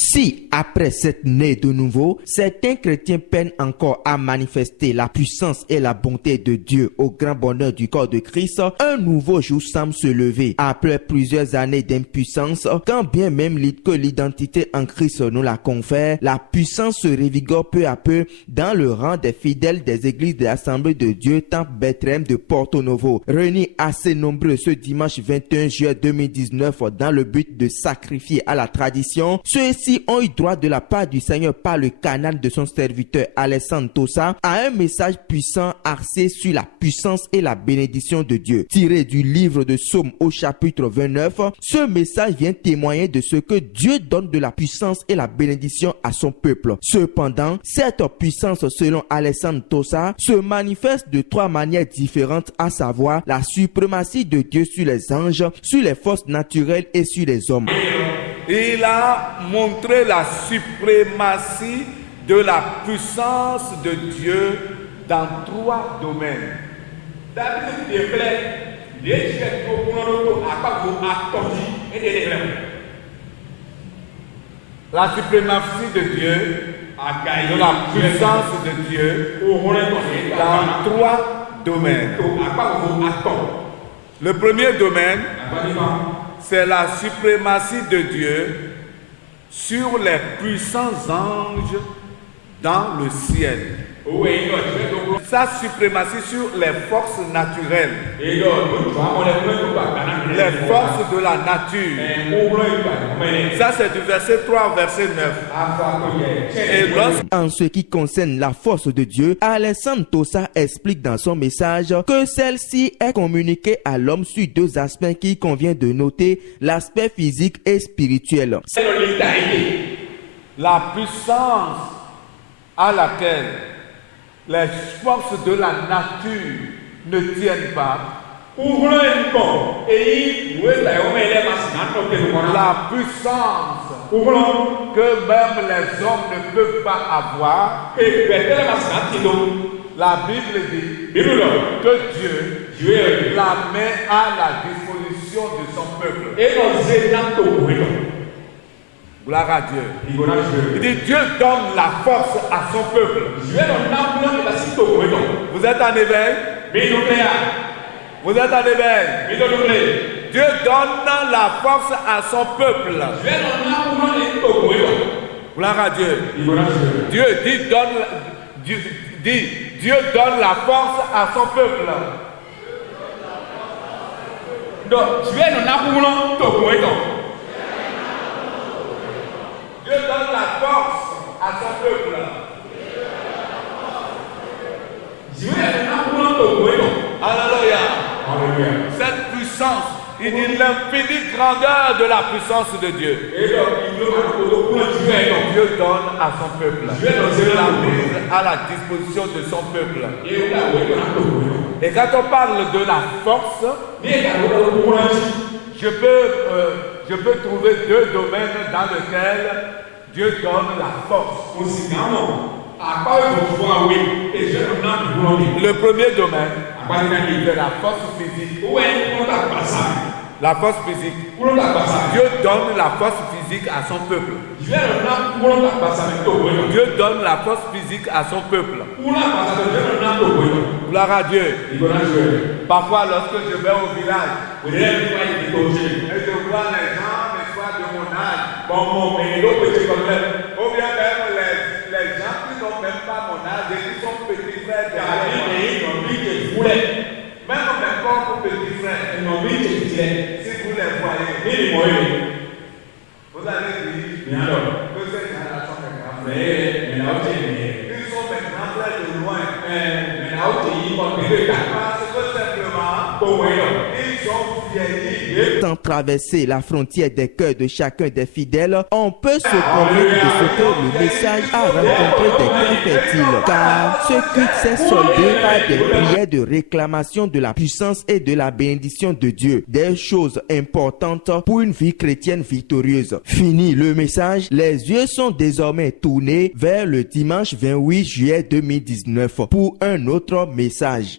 Si, après s'être né de nouveau, certains chrétiens peinent encore à manifester la puissance et la bonté de Dieu au grand bonheur du corps de Christ, un nouveau jour semble se lever. Après plusieurs années d'impuissance, quand bien même que l'identité en Christ nous la confère, la puissance se revigore peu à peu dans le rang des fidèles des églises de l'Assemblée de Dieu, Temple Bethléem de Porto Novo, réunis assez nombreux ce dimanche 21 juillet 2019 dans le but de sacrifier à la tradition. Ceux-ci ont eu droit de la part du Seigneur par le canal de son serviteur Alessandro Tosa à un message puissant axé sur la puissance et la bénédiction de Dieu. Tiré du livre de Psaume au chapitre 29, ce message vient témoigner de ce que Dieu donne de la puissance et la bénédiction à son peuple. Cependant, cette puissance, selon Alessandro Tosa, se manifeste de trois manières différentes, à savoir la suprématie de Dieu sur les anges, sur les forces naturelles et sur les hommes. Il a montré la suprématie de la puissance de Dieu dans trois domaines. La suprématie de Dieu, de la puissance de Dieu dans trois domaines. Le premier domaine, c'est la suprématie de Dieu sur les puissants anges dans le ciel. Sa suprématie sur les forces naturelles, les forces de la nature. Ça, c'est du verset 3 au verset 9. En ce qui concerne la force de Dieu, Alessandro Tosa explique dans son message que celle-ci est communiquée à l'homme sur deux aspects qu'il convient de noter, l'aspect physique et spirituel. La puissance à laquelle les forces de la nature ne tiennent pas, la puissance que même les hommes ne peuvent pas avoir, la Bible dit que Dieu la met à la disposition de son peuple. Gloire à Dieu. Il dit Dieu donne la force à son peuple. Vous êtes en éveil? Vous êtes en éveil? Dieu donne la force à son peuple. Gloire à Dieu. Dieu donne la force à son peuple. Dieu donne la force à son peuple. Alléluia. Cette puissance, il dit l'infinie grandeur de la puissance de Dieu. Dieu donne à son peuple. Dieu la mise à la disposition de son peuple. Et quand on parle de la force, je peux trouver deux domaines dans lesquels Dieu donne la force. Le premier domaine, c'est la force physique. La force physique. Dieu donne la force physique à son peuple. Dieu donne la force physique à son peuple. Gloire à Dieu. Parfois, lorsque je vais au village, et je vois les gens, de mon âge, ou bien même les gens qui n'ont même pas mon âge et qui sont petits frères même encore petits frères, si vous les voyez, vous allez dire que ces gens-là sont mes grands frères. Ils sont mes grands frères de loin. Parce que simplement, ils ont vieilli. Sans traverser la frontière des cœurs de chacun des fidèles, on peut se convaincre de ce que le message a rencontré des cœurs fertiles, car ce culte s'est soldé par des prières de réclamation de la puissance et de la bénédiction de Dieu, des choses importantes pour une vie chrétienne victorieuse. Fini le message, les yeux sont désormais tournés vers le dimanche 28 juillet 2019 pour un autre message.